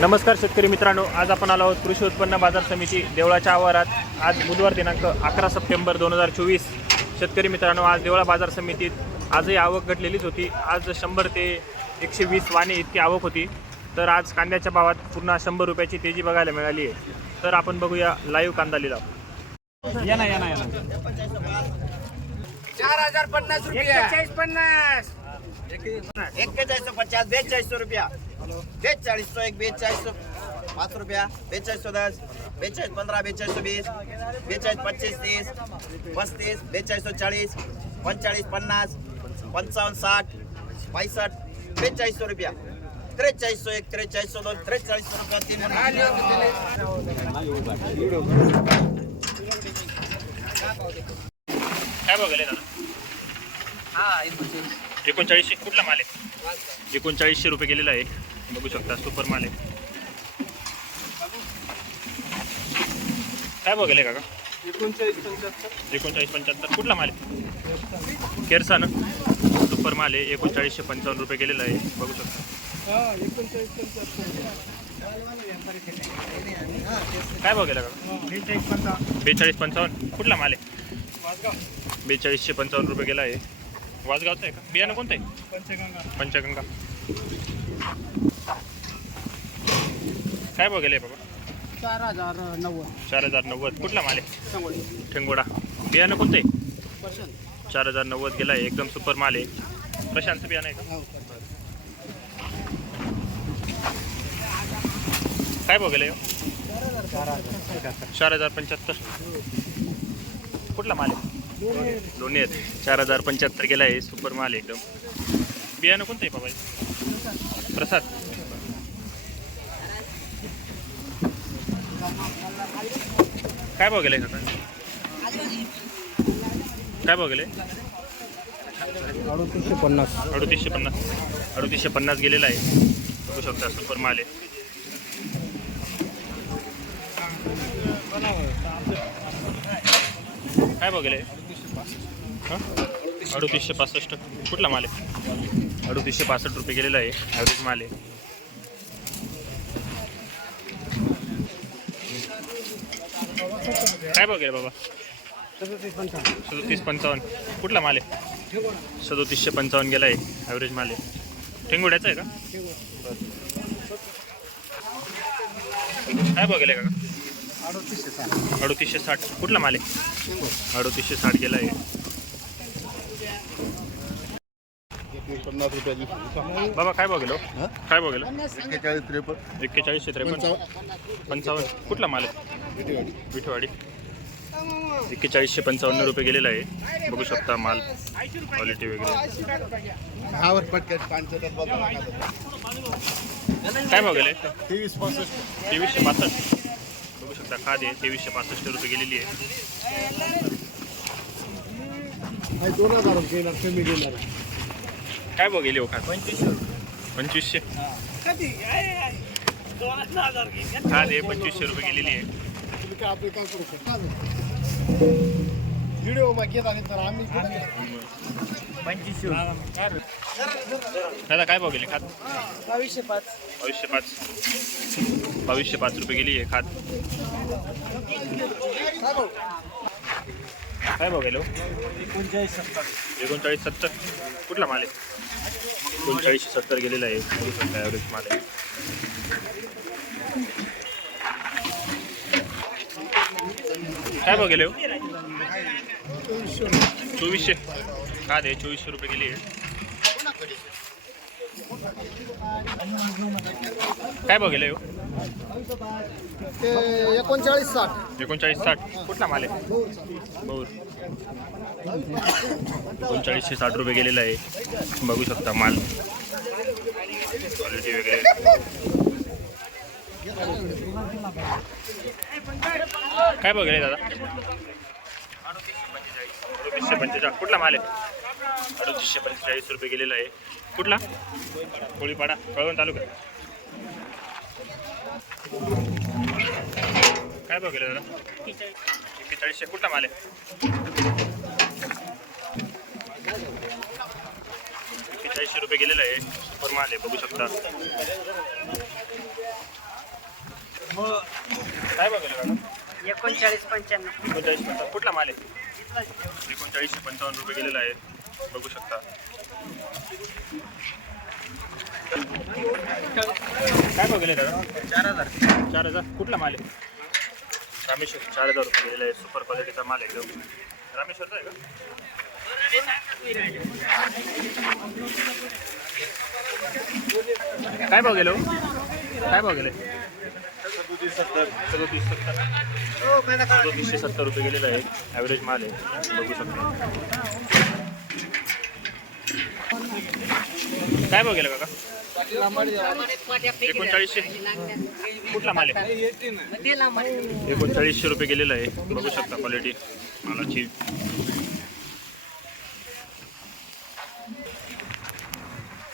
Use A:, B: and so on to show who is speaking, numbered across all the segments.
A: नमस्कार शेतकरी मित्रांनो आज आपण आलो आहोत कृषी उत्पन्न बाजार समिती देवळाच्या आवारात. आज बुधवार दिनांक अकरा सप्टेंबर दोन हजार चोवीस. शेतकरी मित्रांनो आज देवळा बाजार समितीत आजही आवक घटलेलीच होती. आज शंभर ते एकशे वीस वाणे इतकी आवक होती. तर आज कांद्याच्या भावात पुन्हा शंभर रुपयाची तेजी बघायला मिळाली आहे तर आपण बघूया लाईव्ह कांदा लिलाव
B: या ना या ना या ना.
C: चार हजार पन्नास रुपया.
B: एक्केचाळीस पन्नास.
C: एक्केचाळीसशे पचास बेचाळीसशे रुपया. बेचाळीसशो एक बेचाळीसशो पाच रुपया. बेचाळीसशो दस बेचाळीस पंधरा बेचाळीसशो वीस बेचाळीस पच्चीस तीस पस्तीस बेचाळीसशो चाळीस पंचेचाळीस पन्नास पंचावन्न साठ पासष्ट बेचाळीसशो रुपया. त्रेचाळीसशो एक त्रेचाळीसशो दोन त्रेचाळीसशो रुपया तीन
A: काय बघायला दादा? एकोणचाळीसशे कुठला माल आहे? एकोणचाळीसशे रुपये गेलेला आहे बघू शकता सुपर माल आहे. काय बघायला काका? एकोणचाळीस पंच्याहत्तर. कुठला माल आहे? केरसा ना? सुपर माल आहे एकोणचाळीसशे पंचावन्न रुपये गेलेला आहे. बघू शकता. काय बघायला काका? बेचाळीस पंचावन्न. कुठला माल आहे? बेचाळीसशे पंचावन्न रुपये गेला आहे. वाजगावचं आहे का? बियाणं कोणतं आहे? पंचगंगा. काय बघायला बाबा?
B: चार हजार नव्वद.
A: चार हजार नव्वद. कुठला माल आहे? ठेंगोडा बियाणं कोणतं? आहे चार हजार नव्वद गेला आहे एकदम सुपर माल आहे. प्रशांतचं बियाणं आहे का? काय बघायला चार हजार. पंच्याहत्तर. कुठला माल आहे? दोन्ही आहेत. चार हजार पंच्याहत्तर गेला आहे सुपर माल आहे एकदम. बियाणं कोणतं आहे बाबा प्रसाद. काय बघेल का काय बघेल
B: अडतीसशे पन्नास.
A: अडतीसशे पन्नास. अडतीसशे पन्नास गेलेला आहे. बघू शकता सुपर माल आहे. काय बघेल अडतीसशे पासष्ट. कुठला माल आहे? अडतीसशे पासष्ट रुपये गेलेला आहे ॲव्हरेज माल आहे. काय बघेल बाबा? सदोतीस पंचावन्न. कुठला माल आहे? सदोतीसशे पंचावन्न गेला आहे ॲव्हरेज माल आहे. ठेंगुड्याचा आहे का? काय बघेल का
B: अडतीसशे साठ.
A: अडतीसशे साठ. कुठला माल आहे? अडतीसशे साठ गेला आहे.
D: पन्नास रुपयाची.
A: बाबा काय बघेल? काय बघेल
D: एक्केचाळीस त्रेपन्न.
A: एक्केचाळीसशे त्रेपन्न. पंचावन्न. कुठला माल आहे? विठवाडी एक्केचाळीसशे पंचावन्न रुपये गेलेला आहे. बघू शकता माल. क्वालिटी वगैरे. काय बघेल
D: तेवीस पासष्ट.
A: तेवीसशे पासष्ट. बघू शकता खाद आहे. तेवीसशे पासष्ट रुपये गेलेली आहे.
D: दोन हजार रुपये कमी देणार
A: काय बघेल हो खाद पंचवीसशे खाद आहे पंचवीसशे रुपये गेलेली आहे.
D: तुम्ही काय आपले काय करू शकता? व्हिडिओ मग घेत आहे तर आम्ही
A: दादा काय बघेल खाद
B: बावीसशे पाच.
A: बावीसशे पाच. बावीसशे पाच रुपये गेली आहे खाद काय बघेल हो
B: एकोणचाळीस सत्तर.
A: एकोणचाळीस सत्तर? कुठला माल आहे? एकोणचाळीसशे सत्तर गेलेला आहे. बघू शकता ॲव्हरेज माल आहे. काय बघेल हो चोवीसशे. का दे? चोवीसशे रुपये गेली. आहे काय बघेल हो?
D: ते एकोणचाळीस साठ.
A: एकोणचाळीस साठ. कुठला माल आहे? बौर. एकोणचाळीसशे साठ रुपये गेलेला आहे. बघू शकता माल. क्वालिटी वगैरे. काय बघेल दादा? अडतीसशे पंचेचाळीस. कुठला माल आहे? अडतीसशे पंचेचाळीस रुपये गेलेला आहे. कुठला? कोळीपाडा कळवण तालुका. काय बघेल दादा एक्केचाळीसशे कुठला माल आहे? एक्केचाळीसशे रुपये गेलेलं आहे. सुपर माल आहे बघू शकता. काय बघायला काका
B: एकोणचाळीस पंच्याण्णव.
A: एकोणचाळीस पंचावन्न कुठला माल आहे? एकोणचाळीसशे पंचावन्न रुपये गेलेला आहे बघू शकता. काय बघले दादा?
B: चार हजार.
A: चार हजार. कुठला माल आहे? रामेश्वर. चार हजार रुपये गेलेला आहे सुपर क्वालिटीचा माल आहे एकदम रामेश्वरचा आहे का? काय भाव गेलो काय भाव गेले? सदोतीस सत्तर. सदोतीस सत्तर. दोनशे सत्तर रुपये गेलेला आहे ॲव्हरेज माल आहे. बघू शकता. काय भाव गेला काका? एकोणचाळीसशे. कुठला माल आहे? एकोणचाळीसशे रुपये गेलेला आहे. बघू शकता क्वालिटी मालाची.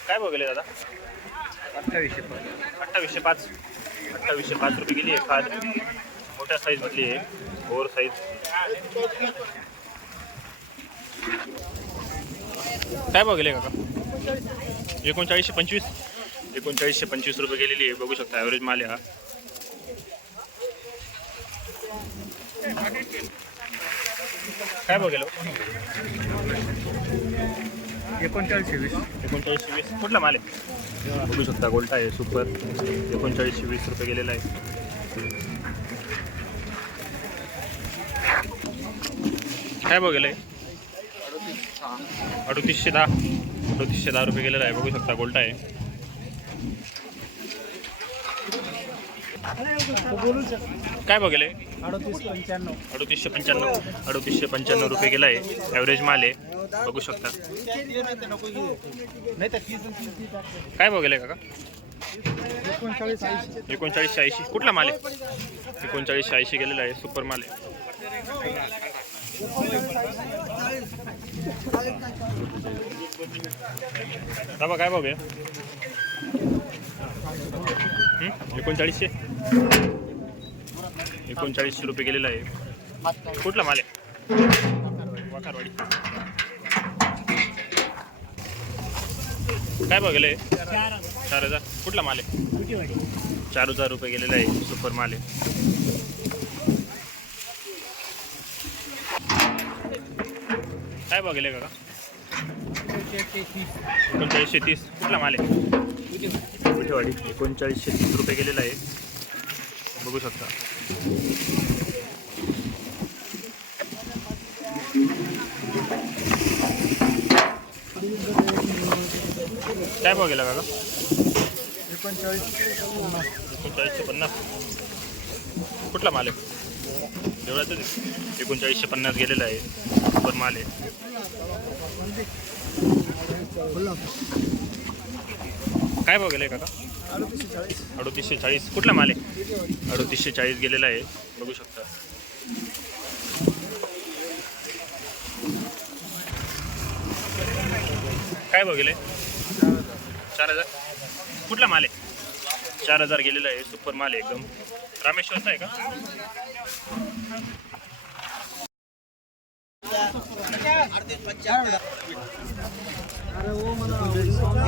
A: काय बघले दादा?
B: अठ्ठावीसशे
A: अठ्ठावीसशे पाच. अठ्ठावीसशे पाच रुपये गेली आहे. खाद. मोठ्या साईजमधली आहे. ओव्हर साईज काय बघले काका? एकोणचाळीसशे पंचवीस? एकोणचाळीसशे पंचवीस रुपये गेलेली आहे. बघू शकता ॲव्हरेज माल आहे हा. काय बघेल
B: एकोणचाळीसशे वीस.
A: एकोणचाळीसशे वीस. कुठला माल आहे? बघू शकता गोल्टा आहे सुपर एकोणचाळीसशे वीस रुपये गेलेला आहे. काय बघेल अडतीसशे दहा. अडतीसशे दहा रुपये गेलेला आहे. बघू शकता गोल्टा आहे. काय बघेल
B: अडतीस पंच्याण्णव
A: अडतीसशे पंच्याण्णव. अडतीसशे पंच्याण्णव रुपये गेला आहे ॲव्हरेज माल आहे. बघू शकता.
B: नाही तर तीस
A: काय बघेल काका?
B: एकोणचाळीस शहाऐंशी
A: एकोणचाळीसशे ऐंशी. कुठला माल आहे? एकोणचाळीसशे ऐंशी गेलेला आहे. सुपर माल आहे. दाबा काय बघूया एकोणचाळीसशे? एकोणचाळीसशे रुपये गेलेला आहे. कुठला माल आहे? वाकारवाडी. काय बघले चार हजार. कुठला माल आहे? चार हजार रुपये गेलेला आहे सुपर माल आहे. काय बघले का? एकोणचाळीसशे तीस. कुठला माल आहे? विठेवाडी. एकोणचाळीसशे तीस रुपये गेलेला आहे. बघू शकता. काय भाव गेला
B: एकोणचाळीस
A: एकोणचाळीसशे पन्नास. कुठला माल आहे? देवळाचं एकोणचाळीसशे पन्नास गेलेला आहे. सुपर माल आहे. काय भाव आहे काका? अडतीसशे चाळीस. कुठला माल आहे? अडतीसशे चाळीस गेलेला आहे. बघू शकता. काय भाव गेले चार हजार. कुठला माल आहे? चार हजार गेलेला आहे. सुपर माल आहे एकदम. रामेश्वरचा आहे का?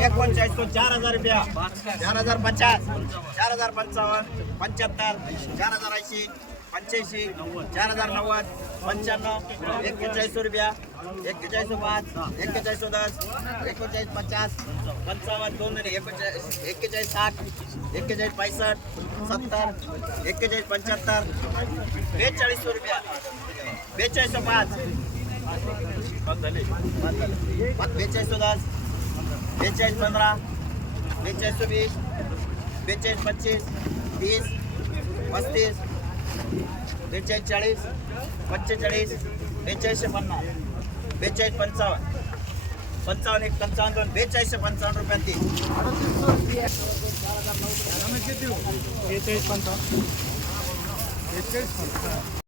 C: एकोणचाळीस तो चार हजार रुपया. चार हजार पचास चार हजार पंचावन्न पंच्याहत्तर चार हजार ऐंशी. पंच्याऐंशी, चार हज़ार नव्वद, पंच्याण्णव, एक्केचाळीस रुपया, एक्केचाळीस पाच, एक्केचाळीस दस एकोणचाळीस पचास पंचावन्न, दोन एकोणचाळीस, एक्केचाळीस साठ, एक्केचाळीस पासष्ट सत्तर, एक्केचाळीस पंच्याहत्तर, बेचाळीस रुपया, बेचाळीस पाच, बेचाळीस दस बेचाळीस पंधरा, बेचाळीस वीस, बेचाळीस पच्चीस, तीस, पस्तीस बेचाळीस चाळीस पंचेचाळीस बेचाळीसशे पन्नास बेचाळीस पंचावन्न पंचावन्न एक पंचावन्न दोन बेचाळीसशे पंचावन्न रुपयात ती हो?
B: बेचाळीस पंचावन्न. बेचाळीस पंचावन्न.